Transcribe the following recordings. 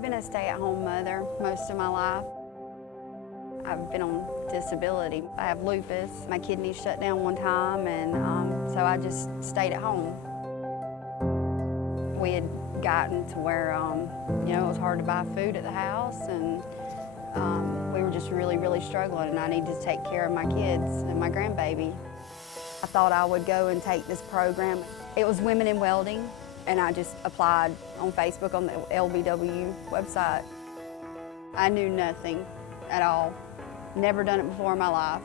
I've been a stay-at-home mother most of my life. I've been on disability. I have lupus. My kidneys shut down one time, and so I just stayed at home. We had gotten to where, you know, it was hard to buy food at the house, and we were just really struggling, and I needed to take care of my kids and my grandbaby. I thought I would go and take this program. It was Women in Welding, and I just applied on Facebook on the LBW website. I knew nothing at all. Never done it before in my life.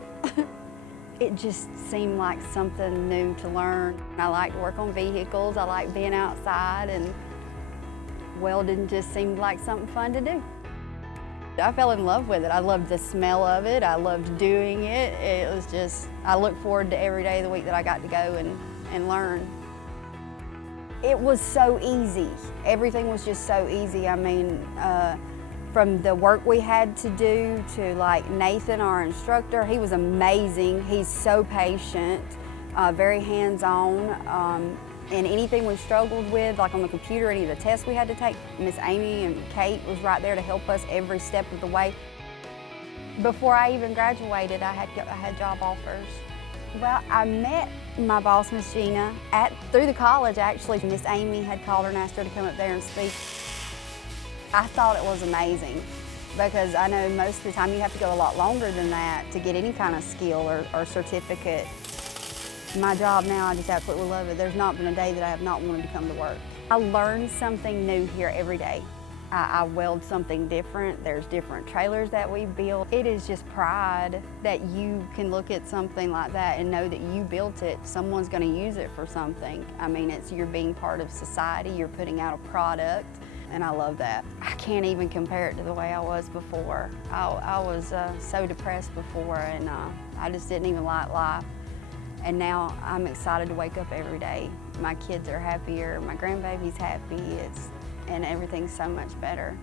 It just seemed like something new to learn. I like to work on vehicles, I like being outside, and welding just seemed like something fun to do. I fell in love with it. I loved the smell of it, I loved doing it. It was just, I look forward to every day of the week that I got to go and learn. It was so easy. Everything was just so easy. I mean, from the work we had to do to like Nathan, our instructor, he was amazing. He's so patient, very hands-on. And anything we struggled with, like on the computer, any of the tests we had to take, Miss Amy and Kate was right there to help us every step of the way. Before I even graduated, I had job offers. Well, I met my boss, Miss Gina, through the college actually. Miss Amy had called her and asked her to come up there and speak. I thought it was amazing because I know most of the time you have to go a lot longer than that to get any kind of skill or certificate. My job now, I just absolutely love it. There's not been a day that I have not wanted to come to work. I learn something new here every day. I weld something different. There's different trailers that we build. It is just pride that you can look at something like that and know that you built it. Someone's going to use it for something. I mean, you're being part of society. You're putting out a product, and I love that. I can't even compare it to the way I was before. I was so depressed before, and I just didn't even like life. And now I'm excited to wake up every day. My kids are happier, my grandbaby's happy, and everything's so much better.